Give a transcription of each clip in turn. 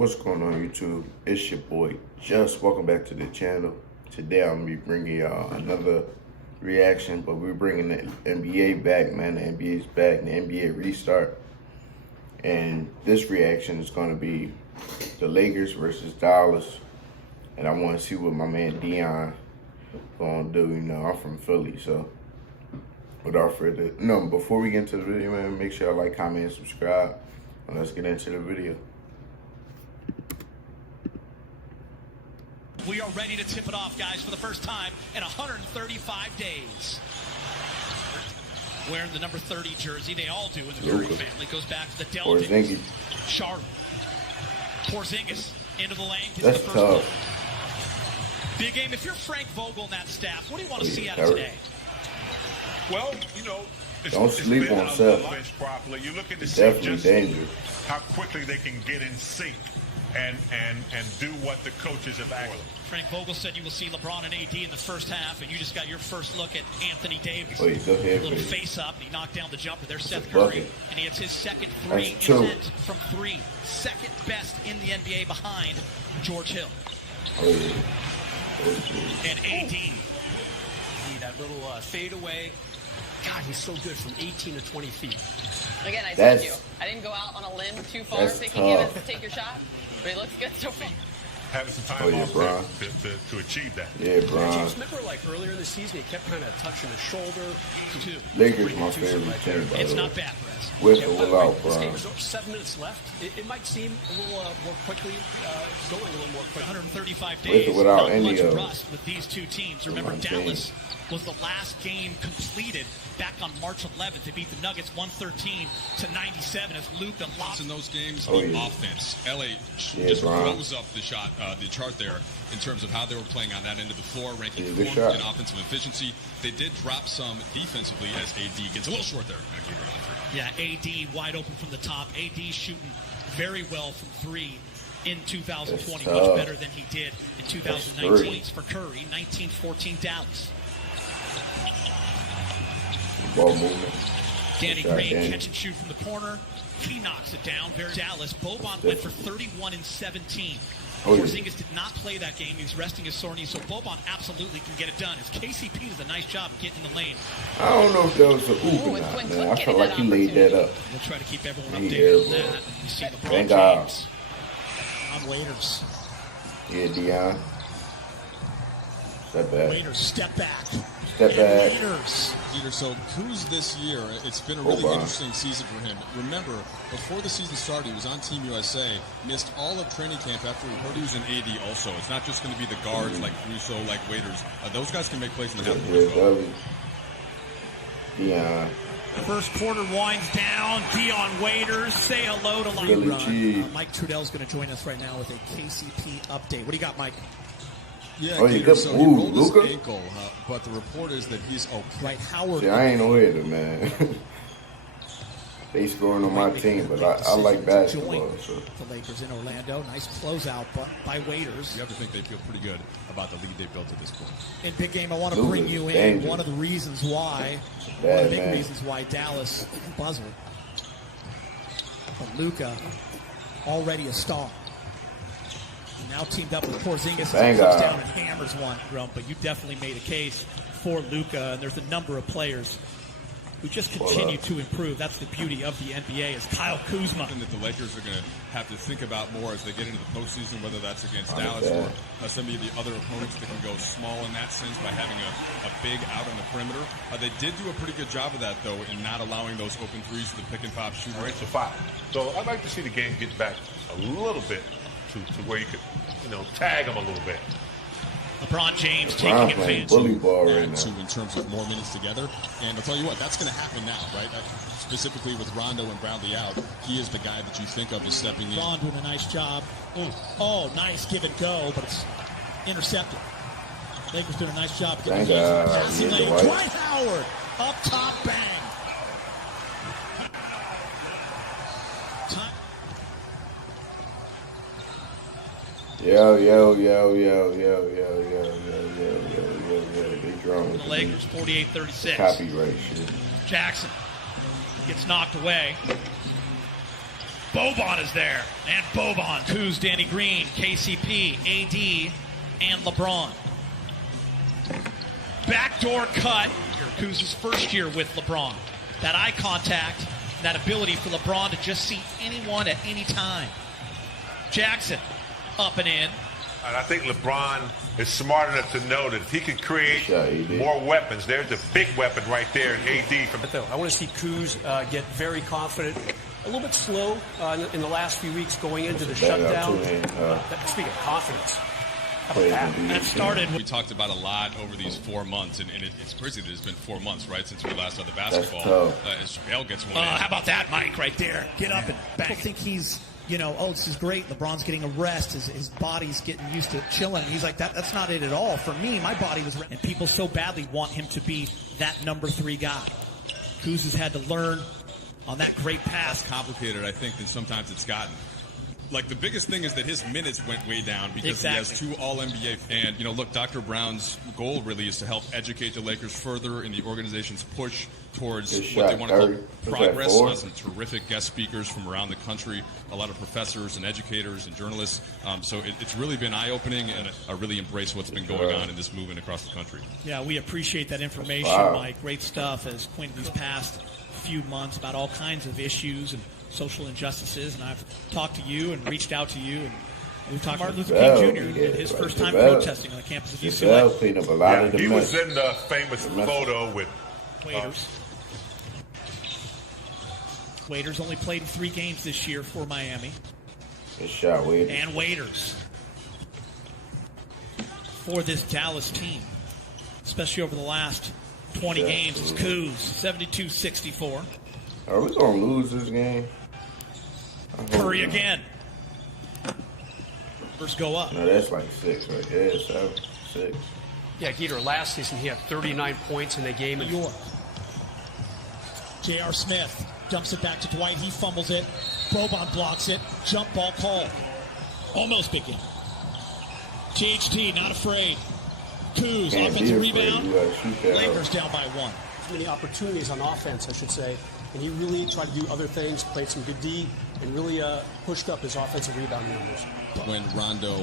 What's going on YouTube? It's your boy Just. Welcome back to the channel. Today I'm gonna be bringing y'all another reaction, but we're bringing the NBA back, man. The NBA's back, the NBA restart. And this reaction is gonna be the Lakers versus Dallas. And I wanna see what my man Dion gonna do. You know, I'm from Philly, so without further ado, no, before we get into the video, man, make sure y'all like, comment, and subscribe. And let's get into the video. We are ready to tip it off, guys, for the first time in 135 days. Wearing the number 30 jersey, they all do in the Curry family. Goes back to the Delta. Charlotte. Porzingis into the lane. Gets That's the first tough. One. Big game. If you're Frank Vogel and that staff, what do you want to see out of today? Well, you know, don't sleep on Seth. You're looking to see Definitely just dangerous. how quickly they can get in sync and do what the coaches have asked. Frank Vogel said you will see LeBron and AD in the first half, and you just got your first look at Anthony Davis. Oh, yeah, go ahead, a little please. face up, and he knocked down the jumper. There's Seth Bucket. Curry, and he hits his second three attempt from three. Second best in the NBA behind George Hill. Oh, yeah. And AD. That little fadeaway. God, he's so good from 18 to 20 feet. Again, I told you, I didn't go out on a limb too far thinking it was to take your shot, but it looks good so far. Having some time off to achieve that. Yeah, Bron. James, remember, like earlier in the season, he kept kind of touching his shoulder. Lakers my favorite team, by It's the way. not bad, Brez. With or without This game Bron. is 7 minutes left. It might seem a little more quickly, going a little more quickly. 135 With days, or without not any much of rust with these two teams. Remember, Dallas was the last game completed back on March 11th. They beat the Nuggets 113 to 97 as Luka lost in those games. Oh, the yeah. offense, LA Yeah, just Bron. rose up the chart there in terms of how they were playing on that end of the floor, ranking Yeah, good fourth in shot. offensive efficiency. They did drop some defensively as AD gets a little short there. Yeah, AD wide open from the top. AD shooting very well from three in 2020, much better than he did in 2019. For Curry, 19-14 Dallas. Ball movement. Danny Green catch and shoot from the corner. He knocks it down. Very Dallas. Boban went for 31 and 17. Oh, yeah. Porzingis did not play that game. He was resting his sore knee, so Boban absolutely can get it done. As KCP does a nice job getting in the lane. I don't know if that was a oop or not, man. I felt like he laid that up. We'll try to keep everyone Yeah, updated on bro. that. You see LeBron Thank God. James on Waiters. Yeah, Dion. Step back. Waiters, step back. Step back. Waiters. Peter, so Kuz this year, it's been a really interesting season for him. Remember, before the season started, he was on Team USA, missed all of training camp after he heard he was an AD also. It's not just going to be the guards like Russo, like Waiters. Those guys can make plays in the half court as well. Dion. The first quarter winds down. Dion Waiters, say hello to Philly cheese. Mike Trudell's going to join us right now with a KCP update. What do you got, Mike? Yeah, Oh, Peter, good so move, he rolled his Luka. ankle, but the report is that he's okay. Right, Howard. See, I ain't no hitter, man. They scoring on my team, but I like basketball. So. The Lakers in Orlando. Nice closeout by Waiters. You have to think they feel pretty good about the lead they built at this point. In big game, I want to Luka's bring you in. dangerous. One of the reasons why, one of the big reasons why Dallas buzzed. But Luka, already a star. Now teamed up with Porzingis as he comes down and hammers one, Grump. But you definitely made a case for Luka, and there's a number of players who just continue to improve. That's the beauty of the NBA is Kyle Kuzma. Something that the Lakers are going to have to think about more as they get into the postseason, whether that's against Dallas or some of the other opponents that can go small in that sense by having a big out on the perimeter. They did do a pretty good job of that, though, in not allowing those open threes to the pick-and-pop shooter. It's a foul. So I'd like to see the game get back a little bit to where you could, tag them a little bit. LeBron James taking advantage. Bully ball right In now. terms of more minutes together. And I'll tell you what, that's going to happen now, right? Specifically with Rondo and Bradley out, he is the guy that you think of as stepping in. Ron doing a nice job. Oh, nice give and go, but it's intercepted. Lakers doing a nice job of getting the passing lane. Dwight Howard up top, bang. Yo. They drunk. The Lakers 48-36. Copyright shit. Jackson gets knocked away. Boban is there. And Boban. Kuz, Danny Green, KCP, AD, and LeBron. Backdoor cut. Kuz's first year with LeBron. That eye contact, that ability for LeBron to just see anyone at any time. Jackson, up and in. And I think LeBron is smart enough to know that if he can create more weapons, there's a big weapon right there in AD. I want to see Kuz get very confident. A little bit slow in the last few weeks going into the shutdown. Speaking of confidence, how about that? That started. We talked about a lot over these 4 months, and it's crazy that it's been 4 months, right, since we last saw the basketball. As JaVale gets one in. How about that, Mike, right there? Get up and back. I think he's, this is great. LeBron's getting a rest. His body's getting used to chilling. He's like, that's not it at all. For me, my body was, and people so badly want him to be that number 3 guy. Kuz has had to learn on that great pass. Complicated, I think, than sometimes it's gotten. Like, the biggest thing is that his minutes went way down because he has 2 All-NBA. And, look, Dr. Brown's goal really is to help educate the Lakers further in the organization's push towards what they want to call progress. Some terrific guest speakers from around the country, a lot of professors and educators and journalists. So it's really been eye-opening, and I really embrace what's been going on in this movement across the country. Yeah, we appreciate that information, Mike. Great stuff as Quinn these past few months about all kinds of issues and social injustices, and I've talked to you and reached out to you, and we've talked to Martin Luther King Jr. and his first time protesting on the campus of UCLA. He was in the famous photo with Waiters. Waiters only played in 3 games this year for Miami. Good shot, Waiters. And Waiters for this Dallas team, especially over the last 20 games. It's Kuz, 72-64. Are we going to lose this game? Curry again. First go up. No, that's like 6 right there. 7, 6. Yeah, Geeter, last season he had 39 points in the game. New York. J.R. Smith dumps it back to Dwight. He fumbles it. Boban blocks it. Jump ball called. Almost big game. THT not afraid. Kuz, offensive rebound. Lakers down by 1. Many opportunities on offense, I should say. And he really tried to do other things, played some good D, and really pushed up his offensive rebound numbers. When Rondo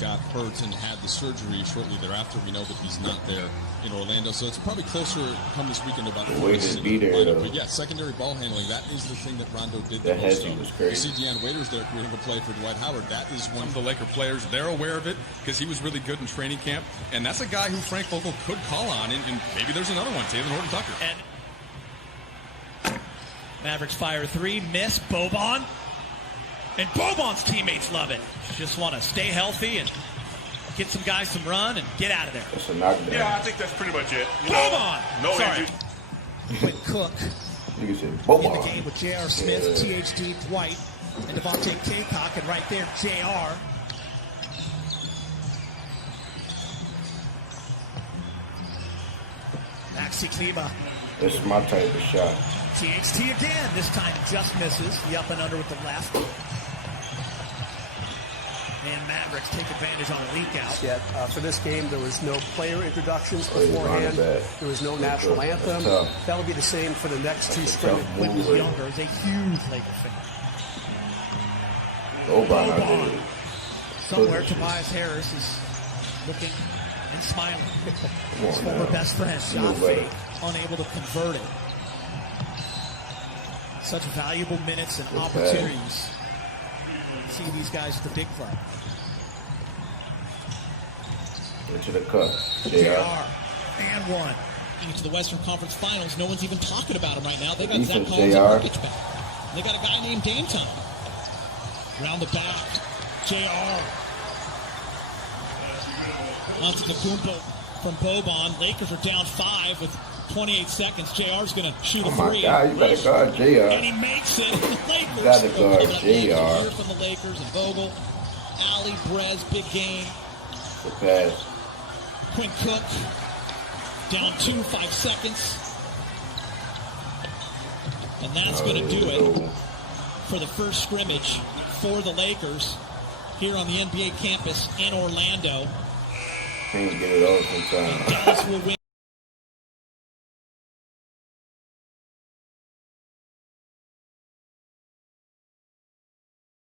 got hurt and had the surgery shortly thereafter, we know that he's not there in Orlando. So it's probably closer come this weekend about the way to be there. But yeah, secondary ball handling, that is the thing that Rondo did the most. You see Deanna Waiters there creating a play for Dwight Howard. That is one of the Laker players. They're aware of it because he was really good in training camp. And that's a guy who Frank Vogel could call on. And maybe there's another one, Taylor Horton-Tucker. And Mavericks fire 3, miss. Boban. And Boban's teammates love it. Just want to stay healthy and get some guys some run and get out of there. That's a knockdown. Yeah, I think that's pretty much it. Boban! Sorry. Quinn Cook You said in Boban. the game with J.R. Smith, THD, Dwight, and Devontae Kaycock, and right there, J.R. Maxi Kleber. This is my type of shot. THT again. This time just misses. The up and under with the left. And Mavericks take advantage on a leak out. Yet for this game, there was no player introductions beforehand. There was no national anthem. That'll be the same for the next 2 scrimmages. Quinn was younger. Is a huge Laker fan. Boban. Somewhere Tobias Harris is looking and smiling. His former best friend, shot fake, unable to convert it. Such valuable minutes and opportunities. See these guys at the big club. Into the cup. JR. And 1. Into the Western Conference Finals. No one's even talking about him right now. They got Zach Collins and Nurkic back. They got a guy named Dame Time. Round the back. JR. Antetokounmpo from Boban. Lakers are down 5 with 28 seconds. JR's going to shoot a 3. Oh my God, you better guard JR. And he makes it. The Lakers. You gotta guard JR. From the Lakers and Vogel. Ali, Brez, big game. The pass. Quinn Cook. Down 2, 5 seconds. And that's going to do it for the first scrimmage for the Lakers here on the NBA campus in Orlando. Can't get it all sometimes. And Dallas will win.